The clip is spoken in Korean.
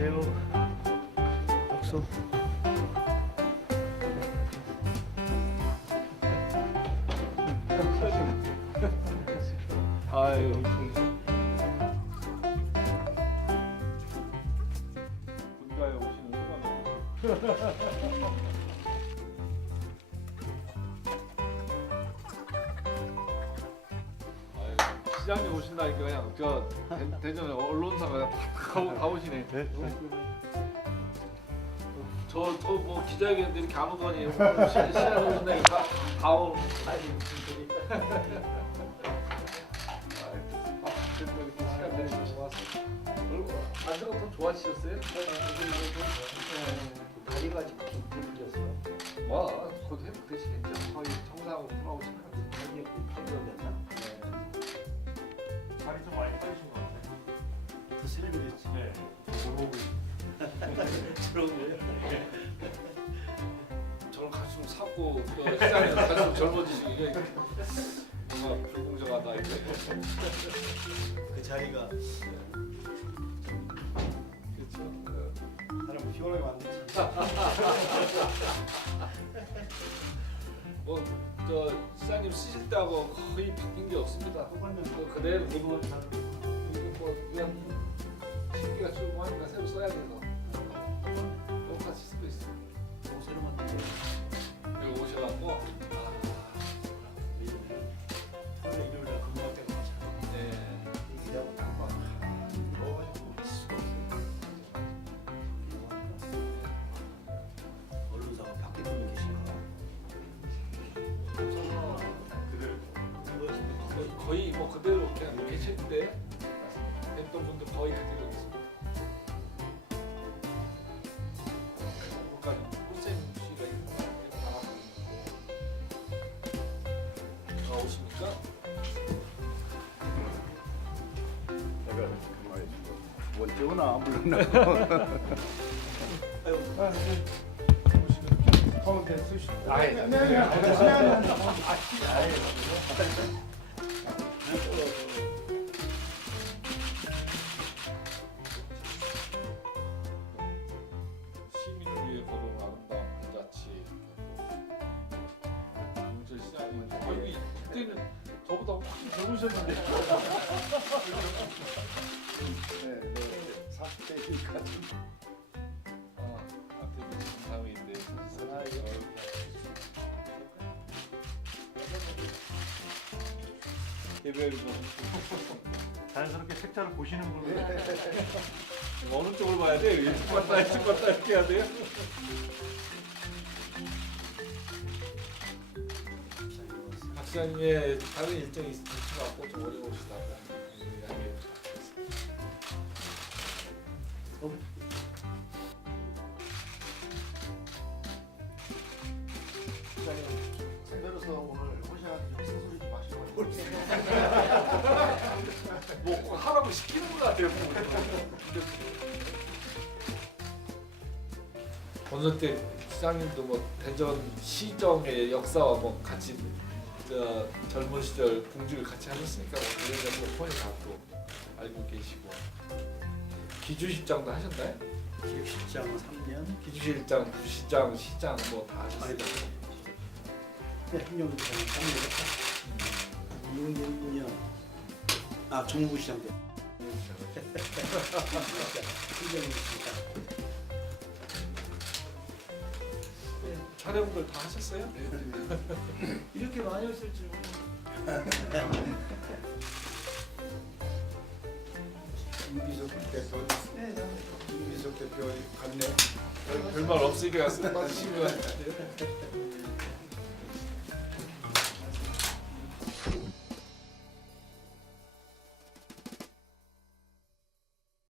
안녕하세요. 박수. 아유. 본가에 오시는 소감. 아 시장님 오신다니까 그냥 저 대- 대전에 언론사가 그냥 다 가오, 가오시네. 저저 뭐 기자회견인데 이렇게 오늘 시- 시장 오신다니까 다 오는. 아이 무슨 소리. 아, 그래도 이렇게 시간 내주셔서 고맙습니다. 얼굴 안타가 더 좋아지셨어요? 다리가 지금 불렸어. 와, 곧 회복되시겠죠? 거의 정상으로 불렸나? 살이 쓰레기랬지. 네. 그러고요. 저는 갈수록 사고 또 시장에 갈수록 젊어지시고 이게 뭔가 불공정하다 이게. 그 자리가 그렇죠. 그, 사람 피곤하게 만들지. 뭐저 시장님 쓰실 때하고 거의 바뀐 게 없습니다. 그 그대로 뭐 거의, 거의 뭐 그대로 그냥 계실 때 했던 분들 거의 그대로 있습니다. 그러니까 꿀쌤 씨가 이렇게 다 오십니까? 내가 언제 오나 안 불렀나? 가운데 쓰시. 아이, 네, 네, 네. 이때는 저보다 훨씬 젊으셨는데. 네, 네, 40대니까 좀 아, 한테 진상인데 개별로 자연스럽게 색깔을 보시는 분은 어느 쪽을 봐야 돼? 이쪽 봤다 이쪽 봤다 이렇게 해야 돼요? 박사님의 다른 일정이 있으셔갖고 좀 상대로서 오늘 호시한테 좀 쓴소리 좀 하시고 뭐꼭 하라고 시키는 것 같아요. 어느 때 시장님도 뭐 대전 시정의 역사와 뭐 같이 저 젊은 시절 공직을 같이 하셨으니까 뭐 그런 점도 폰이 다또 알고 계시고 기주실장도 하셨나요? 기획실장 3년, 기주실장, 부시장, 시장 뭐 다 하셨어요. 아니다. 네, 행정부장 3년, 6년, 아 정무부시장 때. 행정부시장. 촬영들 다 하셨어요? 이렇게 많이 했을 줄. 김기석 대표, 김기석 대표 갔네. 별말 없으니까 빠지신 것 같아요.